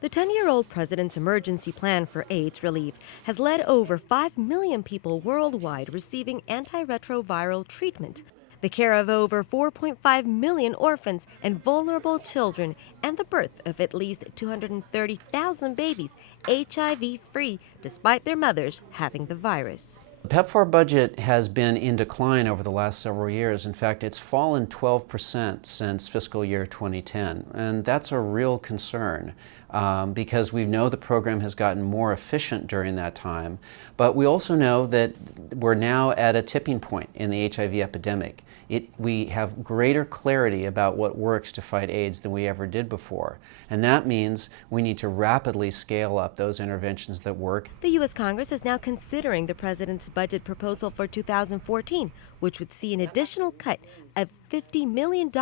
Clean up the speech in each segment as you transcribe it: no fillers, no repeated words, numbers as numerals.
The 10-year-old president's emergency plan for AIDS relief has led over 5 million people worldwide receiving antiretroviral treatment, the care of over 4.5 million orphans and vulnerable children, and the birth of at least 230,000 babies HIV-free despite their mothers having the virus. The PEPFAR budget has been in decline over the last several years. In fact, it's fallen 12% since fiscal year 2010, and that's a real concern because we know the program has gotten more efficient during that time, but we also know that we're now at a tipping point in the HIV epidemic. We have greater clarity about what works to fight AIDS than we ever did before. And that means we need to rapidly scale up those interventions that work. The U.S. Congress is now considering the president's budget proposal for 2014, which would see an additional cut of $50 million,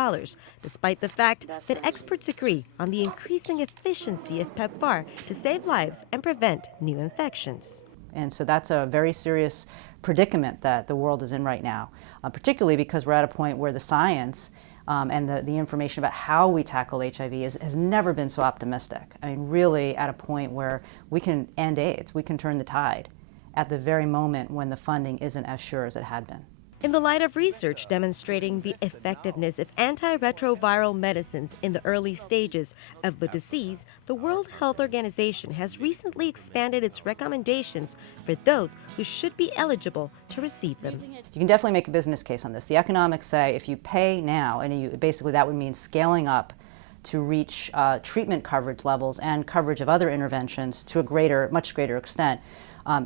despite the fact that experts agree on the increasing efficiency of PEPFAR to save lives and prevent new infections. And so that's a very serious predicament that the world is in right now, particularly because we're at a point where the science and the information about how we tackle HIV has never been so optimistic. I mean, really at a point where we can end AIDS, we can turn the tide at the very moment when the funding isn't as sure as it had been. In the light of research demonstrating the effectiveness of antiretroviral medicines in the early stages of the disease, the World Health Organization has recently expanded its recommendations for those who should be eligible to receive them. You can definitely make a business case on this. The economics say if you pay now, and basically that would mean scaling up to reach treatment coverage levels and coverage of other interventions to a much greater extent,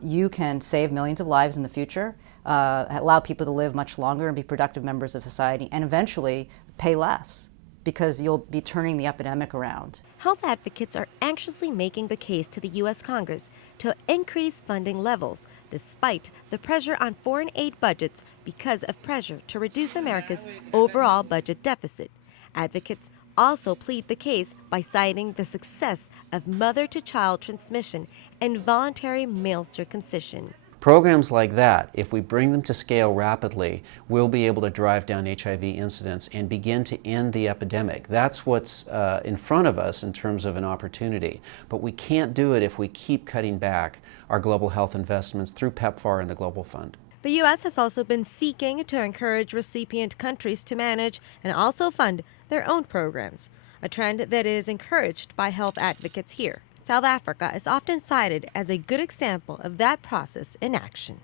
you can save millions of lives in the future, allow people to live much longer and be productive members of society, and eventually pay less because you'll be turning the epidemic around. Health advocates are anxiously making the case to the U.S. Congress to increase funding levels, despite the pressure on foreign aid budgets because of pressure to reduce America's overall budget deficit. Advocates also plead the case by citing the success of mother-to-child transmission and voluntary male circumcision. Programs like that, if we bring them to scale rapidly, we'll be able to drive down HIV incidence and begin to end the epidemic. That's what's in front of us in terms of an opportunity. But we can't do it if we keep cutting back our global health investments through PEPFAR and the Global Fund. The U.S. has also been seeking to encourage recipient countries to manage and also fund their own programs, a trend that is encouraged by health advocates here. South Africa is often cited as a good example of that process in action.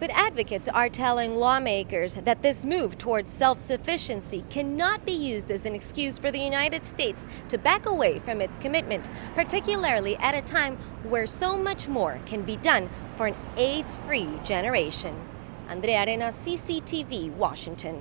But advocates are telling lawmakers that this move towards self-sufficiency cannot be used as an excuse for the United States to back away from its commitment, particularly at a time where so much more can be done for an AIDS-free generation. Andrea Arenas, CCTV, Washington.